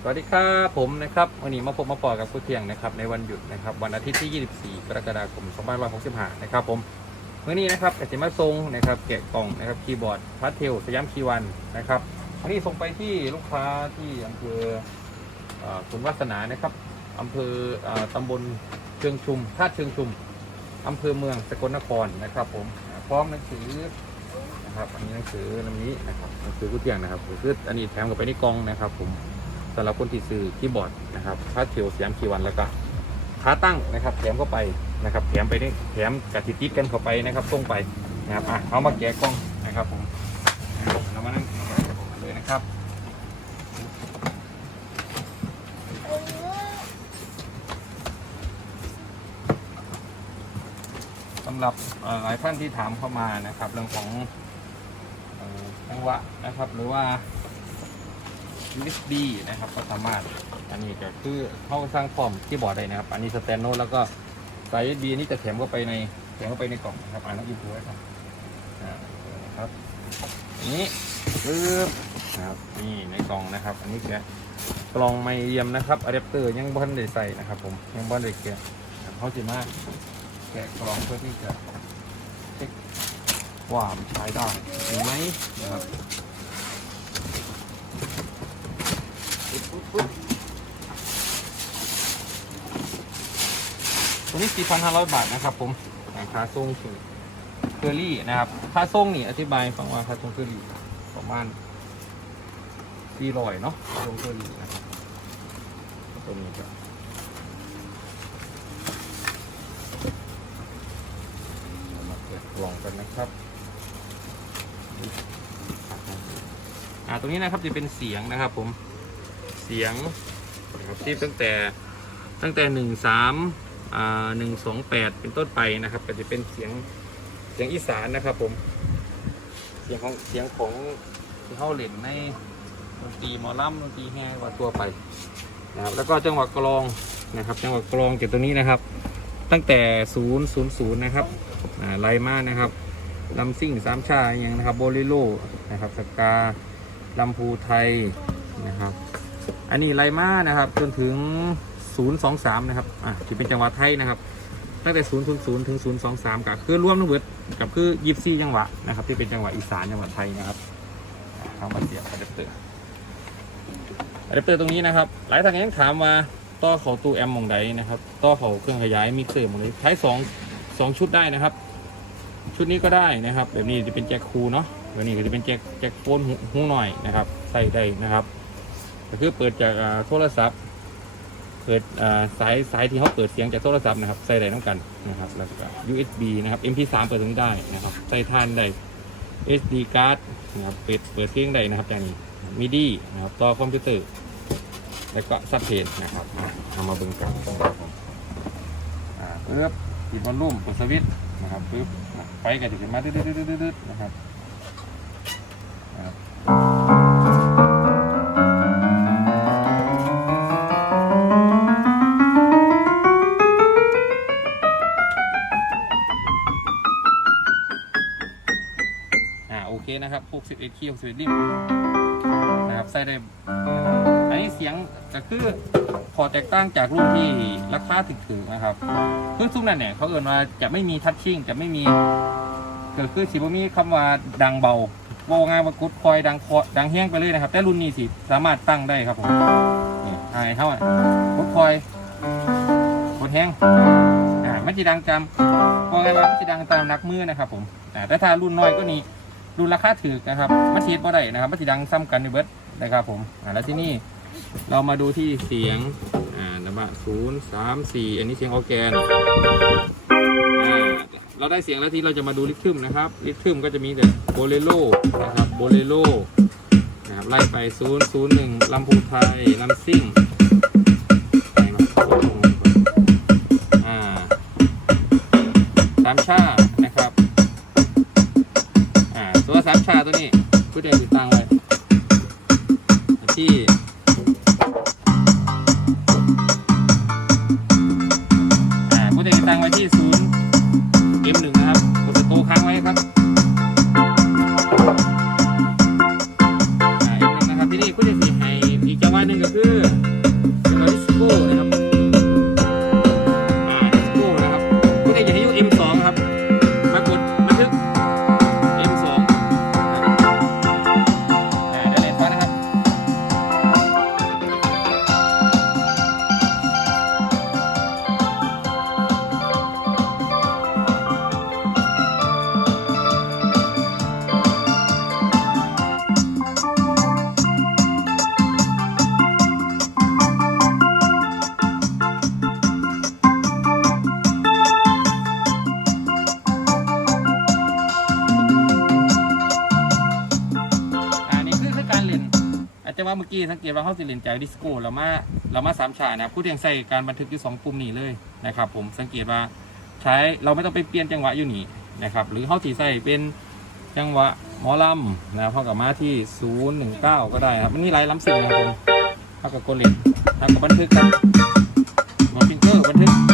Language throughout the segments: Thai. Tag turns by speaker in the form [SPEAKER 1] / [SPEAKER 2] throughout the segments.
[SPEAKER 1] สวัสดีครับผมนะครับวันนี้มาพบมาปอกับคุณเที่ยงนะครับในวันหยุดนะครับวันอาทิตย์ที่ 24 กรกฎาคม 2565 นะครับผมวันนี้นะครับกสิมาทรงนะครับแกะกล่องนะครับคีย์บอร์ดพาร์ทเทลสยามคีวันนะครับวันนี้ส่งไปที่ลูกค้าที่อำเภอเอ่อขุนวัฒนานะครับอำเภอตำบลเชิงชุมท่าเชิงชุมอำเภอเมืองสกลนครนะครับ ผมพร้อมหนังสือนะครับอันนี้หนังสือลำนี้นะครับหนังสือคุณเที่ยงนะครับคืออันนี้แถมกับไปในกล่องนะครับผม สำหรับคนที่ซื้อคีย์บอร์ดนะครับพาร์ทเทลสยมคีวันแล้วก็ขาตั้งนะครับแถมเข้าไปนะครับแถมไปนี่แถมกับติดติดกันเข้าไปนะครับส่งไปนะครับอะเอามาแกะกล้องนะครับผมเรามานั่งเลยนะครับสำหรับหลายท่านที่ถามเข้ามานะครับ เรื่องของจังหวะนะครับ หรือว่า USB นะครับก็สามารถอันนี้ก็คือเข้าสร้างฟอร์มคีย์บอร์ดได้นะครับ อันนี้สแตนโนแล้วก็สาย USB นี่จะแถมเข้าไปในแถมเข้าไปในกล่องนะครับอ่านแล้วอินพูไว้ครับอ่านะครับอันนี้ปึ๊บนะครับนี่ในกล่องนะครับ อันนี้แกะกล่องไม่เยี่ยมนะครับอะแดปเตอร์ยังบ้านได้ใส่นะครับผมยังบ้านได้แกะเขาจะมาแกะกล่องเพื่อที่จะเช็คว่ามันใช้ได้หรือไหมนะครับ ตัวนี้4,500 บาทนะครับผมราคาส่งคือเคอรี่นะครับค่าส่งนี่อธิบายฟังว่าค่าส่งเคอรี่ประมาณ400เนาะค่าส่งเคอรี่นะครับตัวนี้ก็เรามาเปิดกล่องกันนะครับอ่าตรงนี้นะครับจะเป็นเสียงนะครับผมเสียงนะครับที่ตั้งแต่ตั้งแต่หนึ่งสาม หนึ่งสองแปดเป็นต้นไปนะครับก็จะเป็นเสียงเสียงอีสานนะครับผม เสียงของเสียงของที่เขาเล่นในดนตรีหมอลำดนตรีแห่ว่าทั่วไปนะครับแล้วก็จังหวะกลองนะครับ จังหวะกลองจากตัวนี้นะครับ ตั้งแต่ศูนย์ศูนย์ศูนย์นะครับอ่าไลมานะครับลำซิ่งสามชาอย่างนะครับโบลิโลนะครับสกาลำพูไทยนะครับ อันนี้ไลมานะครับ จนถึง 023 นะครับ อะที่เป็นจังหวะไทยนะครับ ตั้งแต่ 000 ถึง 023กับคือร่วมทั้งเบิดกับคือ24จังหวะนะครับ ที่เป็นจังหวะอีสานจังหวะไทยนะครับเข้ามาเสียบอะแดปเตอร์อะแดปเตอร์ตรงนี้นะครับ หลายท่านยังถามว่าต่อเขาตู้แอมมองใดนะครับต่อเขาเครื่องขยายมิกเซอร์หมองใดใช้สองสองชุดได้นะครับ ชุดนี้ก็ได้นะครับ แบบนี้จะเป็นแจ็คคูลเนาะแบบนี้ก็จะเป็นแจ็คแจ็คโฟนหูหน่อยนะครับ ใส่ได้นะครับก็คือเปิดจากโทรศัพท์ เปิดสายสายที่เขาเปิดเสียงจากโทรศัพท์นะครับใส่ได้น้ำกันนะครับแล้วก็ USB นะครับ MP3 เปิดถึงได้นะครับใส่ทานได้ SD card นะครับเปิดเปิดเสียงได้นะครับอย่างนี้ MIDI นะครับต่อคอมพิวเตอร์ แล้วก็ซับเพนนะครับเอามาเบิ่งกันนะครับอ่าปึ๊บปิดวอลลุ่มกดสวิตช์นะครับปึ๊บไฟก็จะขึ้นมาดืดๆๆๆนะครับ 61คีย์61ริมนะครับใส่ได้นะครับอันนี้เสียงก็คือพอแตกต่างจากรุ่นที่ราคาถึกๆนะครับซึ่งซุ้มนั่นเนี่ยเขาเอ่นว่าจะไม่มีทัชชิ่งจะไม่มีก็คือสิบมีคำว่าดังเบาว่าง่ายว่ากดคอยดังคอดังแห้งไปเลยนะครับ แต่รุ่นนี้สิสามารถตั้งได้ครับผมนี่ไอ้เท่าอะกดคอยกดแห้งอ่ามันจะดังจำว่าไงว่ามันจะดังตามนักมือนะครับผมแต่ถ้ารุ่นน้อยก็นี้ ดูราคาถือนะครับมาเทียบบ่ได้นะครับมาทีดังซ้ำกันในเบิร์ดนะครับผมอ่าแล้วที่นี่เรามาดูที่เสียงอ่านะบะศูนย์สามสี่อันนี้เสียงออแกนอ่าเราได้เสียงแล้วที่เราจะมาดูลิทึมนะครับลิทึมก็จะมีแต่โบเลโลนะครับโบเลโลนะครับไล่ไปศูนย์ศูนย์หนึ่งลำพูไทยลำซิ่งสามชา ตัวนี้ผู้ใดติดตั้งไว้ที่อ่าผู้เดียวติดตั้งไว้ที่ศูนย์ M1 นะครับกดตัวค้างไว้ครับอ่า M1 นะครับที่นี่ผู้เดียวสิให้อีกจังหวะหนึ่งก็คือ จะว่าเมื่อกี้สังเกตว่าเขาสิเล่นใจดิสโก้เรามาเรามาสามฉากนะครับผู้เรียงใส่การบันทึกอยู่สองปุ่มนี้เลยนะครับผมสังเกตว่าใช้เราไม่ต้องไปเปลี่ยนจังหวะอยู่นี่นะครับหรือเขาสีใส่เป็นจังหวะหมอลำนะเพรากับมาที่ 019 ก็ได้นะครับมันมีหลายลำสิ่งนะครับผมเท่ากับกดเล่นเท่ากับบันทึกครับมอฟิงเกอร์บันทึก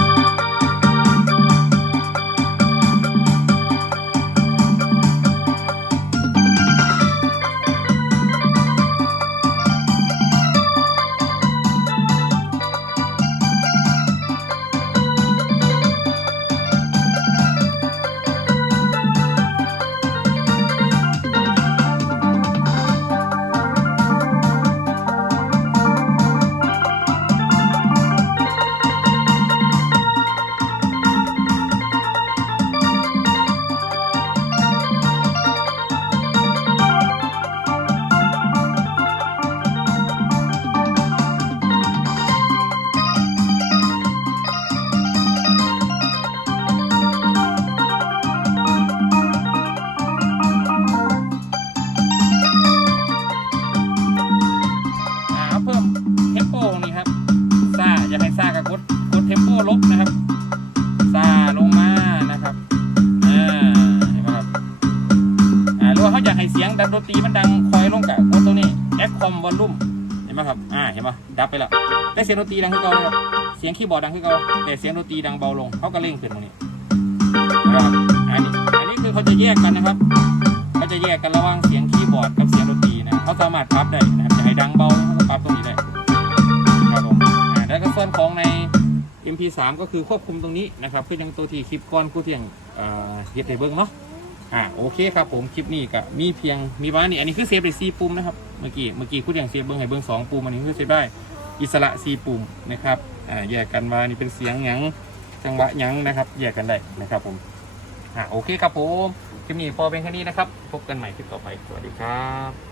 [SPEAKER 1] คอมวอลลุ่มเห็นไหมครับ อ่า เห็นไหมดับไปแล้วได้เสียงดนตรีดังขึ้นเก่าเลยครับ เสียงคีย์บอร์ดดังขึ้นเก่าแต่เสียงดนตรีดังเบาลง เขาก็เร่งขึ้นตรงนี้นะครับอันนี้ อันนี้คือเขาจะแยกกันนะครับเขาจะแยกกันระหว่างเสียงคีย์บอร์ดกับเสียงดนตรีนะ เขาสามารถปรับได้นะครับจะให้ดังเบาเขาก็ปรับตรงนี้ได้ครับผม อ่า แล้วก็ส่วนของใน MP3 ก็คือควบคุมตรงนี้นะครับคือยังตัวที่คลิปก้อนกูเที่ยงเอ่อเฮ็ดให้เบิ่งเนาะ อ่า โอเคครับผม คลิปนี้ก็มีเพียงมีประมาณนี้อันนี้คือเซฟได้สี่ปุ่มนะครับ มื่อกี้เมื่อกี้กูเที่ยงเสียเบิ้งให้เบิ้งสองปุ่มอันนี้คือเซฟได้อิสระสี่ปุ่มนะครับอ่าแยกกันมานี่เป็นเสียงหยังจังหวะหยังนะครับ แยกกันได้นะครับผมอ่าโอเคครับผมคลิปนี้พอเป็นแค่นี้นะครับ พบกันใหม่คลิปต่อไปสวัสดีครับ